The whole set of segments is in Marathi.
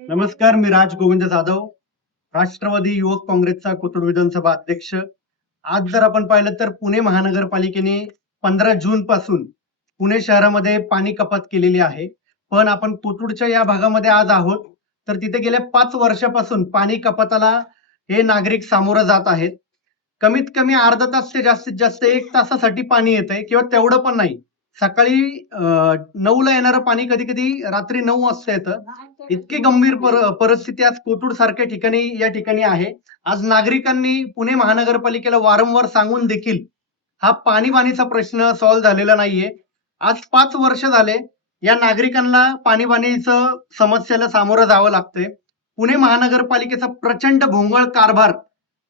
नमस्कार, मी राज गोविंद जाधव, राष्ट्रवादी युवक काँग्रेसचा कोथरूड विधानसभा अध्यक्ष. आज जर आपण पाहिलं तर पुणे महानगरपालिकेने 15 जून पासून पुणे शहरामध्ये पाणी कपात केलेली आहे. पण आपण कोथरूडच्या या भागामध्ये आज आहोत, तर तिथे गेल्या 5 वर्षापासून पाणी कपाताला हे नागरिक सामोरं जात आहेत. कमीत कमी अर्धा तास ते जास्तीत जास्त 1 तासासाठी पाणी येतंय किंवा तेवढं पण नाही. सकाळी 9 ला येणारं पाणी कधी कधी रात्री 9 वाजता येतं. इतकी गंभीर परिस्थिती आज कोथरूड सारख्या ठिकाणी या ठिकाणी आहे. आज नागरिकांनी पुणे महानगरपालिकेला वारंवार सांगून देखील हा पाणीचा प्रश्न सॉल्व्ह झालेला नाहीये. आज 5 वर्ष झाले या नागरिकांना पाणीचं समस्येला सामोरं जावं लागतंय. पुणे महानगरपालिकेचा प्रचंड भोंगळ कारभार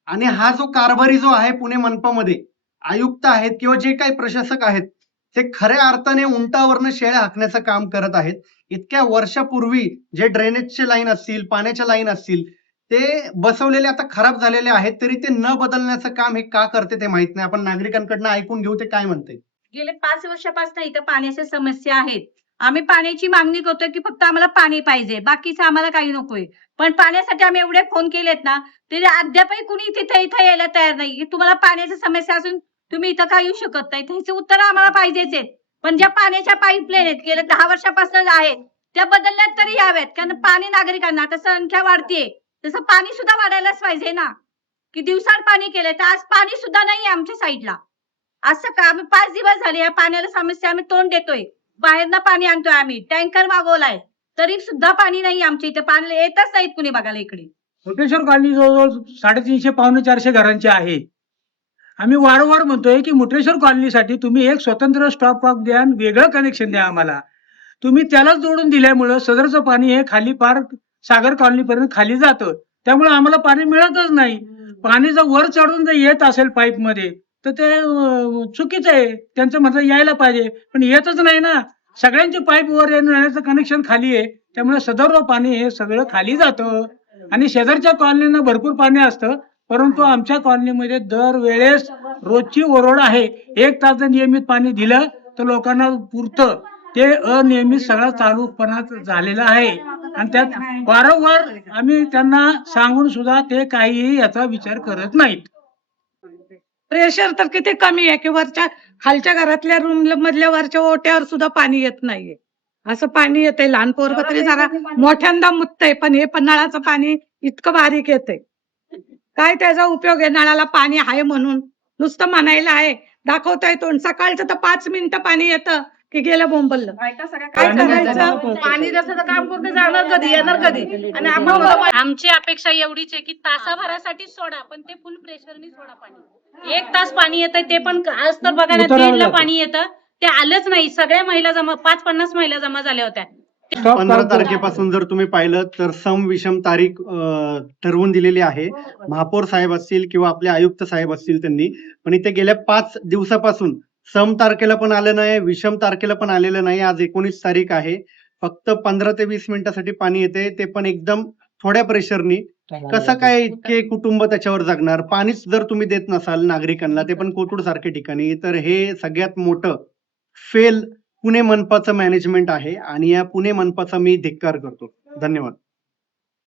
आणि हा जो कारभारी जो आहे पुणे मनपामध्ये आयुक्त आहेत किंवा जे काही प्रशासक आहेत ते खऱ्या अर्थाने उंटावरनं शेळ्या हाकण्याचं काम करत आहेत. इतक्या वर्षापूर्वी जे ड्रेनेजचे लाईन असतील, पाण्याच्या लाईन असतील, ते बसवलेले आता खराब झालेले आहेत, तरी ते न बदलण्याचं काम हे का करते ते माहित नाही. आपण नागरिकांकडनं ऐकून घेऊ ते काय म्हणते. गेले 5 वर्षापासून इथं पाण्याच्या समस्या आहेत. आम्ही पाण्याची मागणी करतोय की फक्त आम्हाला पाणी पाहिजे, बाकीचं आम्हाला काही नकोय. पण पाण्यासाठी आम्ही एवढे फोन केलेत ना, तरी अद्यापही कुणी इथं यायला तयार नाही. तुम्हाला पाण्याची समस्या असून तुम्ही इथं का येऊ शकत नाही, ह्याचे उत्तर आम्हाला पाहिजेच आहेत. पण ज्या पाण्याच्या पाईपलाईन आहेत गेल्या 10 वर्षापासून आहेत त्या बदलल्यात तरी याव्यात. कारण पाणी नागरिकांना आता संख्या वाढतीये तसं पाणी सुद्धा वाढायलाच पाहिजे ना. की दिवसाड पाणी केलंय तर आज पाणी सुद्धा नाहीये आमच्या साईडला. असं का? आम्ही 5 दिवस झाले या पाण्याला समस्या आम्ही तोंड देतोय. बाहेरनं पाणी आणतोय, आम्ही टँकर मागवलाय, तरी सुद्धा पाणी नाही आमच्या इथे. पाणी येतच नाहीत कुणी बघायला इकडे. कोटेश्वर कॉलनी जवळजवळ 350 पावणे 400 घरांची आहे. आम्ही वारंवार म्हणतोय की मुठेश्वर कॉलनीसाठी तुम्ही एक स्वतंत्र स्टॉप वॉक द्या, वेगळं कनेक्शन द्या आम्हाला. तुम्ही त्यालाच जोडून दिल्यामुळं सदरचं पाणी हे खाली पार सागर कॉलनी पर्यंत खाली जातं. त्यामुळे आम्हाला पाणी मिळतच नाही. पाणी जर वर चढून जर येत असेल पाईप मध्ये तर ते चुकीचं आहे. त्यांचं म्हटलं यायला पाहिजे पण येतच नाही ना. सगळ्यांचे पाईप वर येण्याचं कनेक्शन खाली आहे. त्यामुळे सदर पाणी हे सगळं खाली जातं आणि शेजारच्या कॉलनीनं भरपूर पाणी असतं. परंतु आमच्या कॉलनीमध्ये दरवेळेस रोजची ओरड आहे. 1 तास जर नियमित पाणी दिलं तर लोकांना पुरतं. ते अनियमित सगळा चालूपणा झालेला आहे आणि त्यात वारंवार आम्ही त्यांना सांगून सुद्धा ते काही याचा विचार करत नाहीत. प्रेशर तर किती कमी आहे की वरच्या खालच्या घरातल्या रूम मधल्या वरच्या ओट्यावर सुद्धा पाणी येत नाहीये. असं पाणी येतंय. लहान पोरग तरी जरा मोठ्यांदा मुततंय पण हे नळाचं पाणी इतकं बारीक येतंय. काय त्याचा उपयोग आहे? नळाला पाणी आहे म्हणून नुसतं म्हणायला आहे, दाखवतोय तोंड. सकाळचं तर 5 मिनिटं पाणी येतं की गेलं बोंबललं. काय करायचं? पाणी जसं काम करते जाणार कधी येणार कधी. आणि आपण आमची अपेक्षा एवढीच आहे की तासाभरासाठी सोडा पण ते फुल प्रेशरनी सोडा पाणी. 1 तास पाणी येतंय ते पण आज तर बघा ना 1:30 ला पाणी येतं ते आलंच नाही. सगळ्या महिला जमा 50-50 महिला जमा झाल्या होत्या. 15 तारखेपासून जर तुम्ही पाहिलं तर सम विषम तारीख ठरवून दिलेली आहे. महापौर साहेब असतील किंवा आपले आयुक्त साहेब असतील त्यांनी. पण इथे गेल्या 5 दिवसापासून सम तारखेला पण आलं नाही, विषम तारखेला पण आलेलं नाही. आज 19 तारीख आहे. फक्त 15 ते 20 मिनिटासाठी पाणी येते, ते पण एकदम थोड्या प्रेशरनी. कसं काय इतके कुटुंब त्याच्यावर जगणार? पाणीच जर तुम्ही देत नसाल नागरिकांना, ते पण कोथरूड सारख्या ठिकाणी, तर हे सगळ्यात मोठं फेल पुणे मनपाचं मॅनेजमेंट आहे आणि या पुणे मनपाचा मी धिक्कार करतो. धन्यवाद.